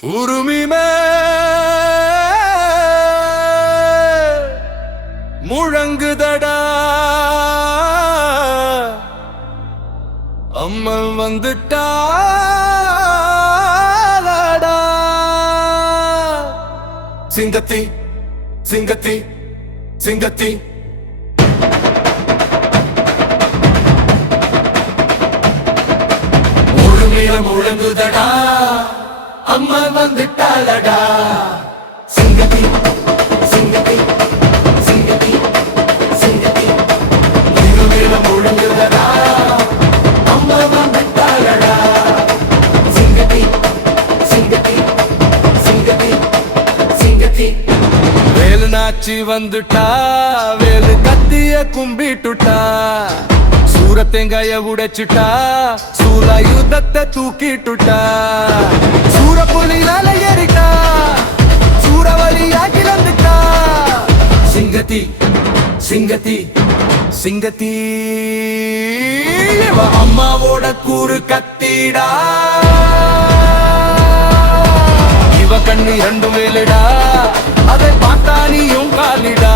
உருமிமே முழங்குதடா அம்மல் வந்துட்டாடா சிங்கத்தி சிங்கத்தி சிங்கத்தி முழங்குதடா அம்மா வந்துட்டாளடா சிங்கத்தி சிங்கத்தி சிங்கத்தி சிங்கத்தி முழங்குதடா அம்மா வந்துட்டாளடா சிங்கத்தி சிங்கத்தி சிங்கத்தி சிங்கத்தி வேலு நாச்சி வந்துட்டா வேலு கத்திய கும்பிட்டுட்டா சூரத்தேங்காய உடைச்சிட்டா சூலாயுதத்தை தூக்கிட்டுட்டா சூரப்புலினால ஏறிட்டா சூரவலியாக்கி வந்துட்டா சிங்கத்தி சிங்கத்தி சிங்கத்தி அம்மாவோட கூறு கத்திடா இவ கண்ணு இரண்டு வேலுடா அதை பார்த்தா நீயும் காலிடா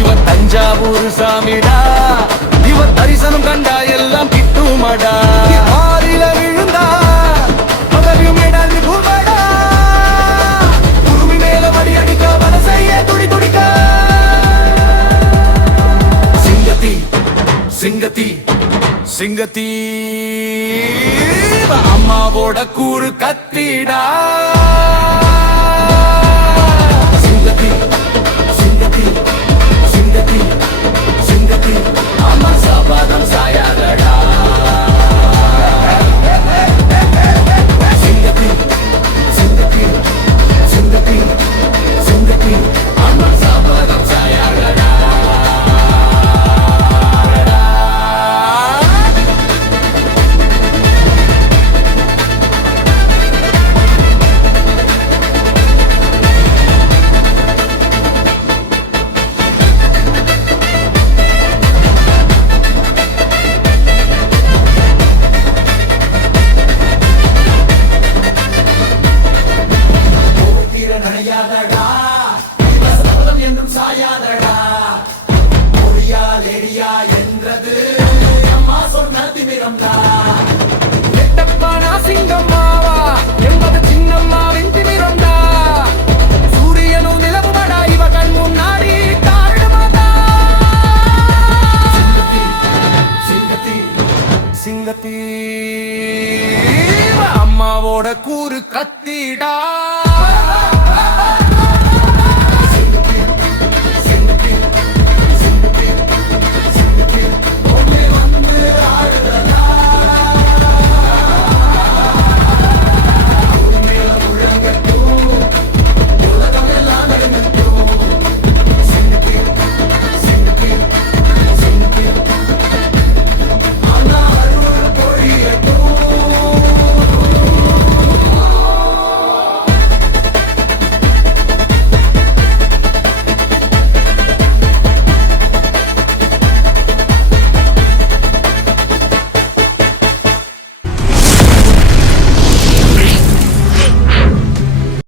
இவ தஞ்சாவூர் சாமிடா இவ தரிசனம் கண்டா எல்லாம் கிட்டுமடா ஆறில விழுந்தா பதவியும் இடந்து கூடா குருவி மேல வடி அடிக்க வலசைய துடி துடிக்க சிங்கத்தி சிங்கத்தி சிங்கத்தி அம்மாவோட கூறு கத்திடா சிங்கத்தி சிங்கத்தி சிங்கத்தி சிங்கத்தி அம்மா சாபாதம் சாயாதடா சிங்கத்தி சிங்கத்தி சிங்கத்தி சிங்கத்தி அம்மா சாபாதம் சாயாதடா நனையாதடா சபதம் என்றும் சாயாதடா மொழியா லேடியா என்றது அம்மா சொன்ன திமிரம்டா எட்டப்பானா சிங்கம்மாவா என்பது சின்னம்மாவின் திமிரம்டா சூரியனும் நிலவுமடா இவ கண் முன்னாடி தாழ்மாதா சிங்கத்தி சிங்கத்தி அம்மாவோட கூறு கத்திடா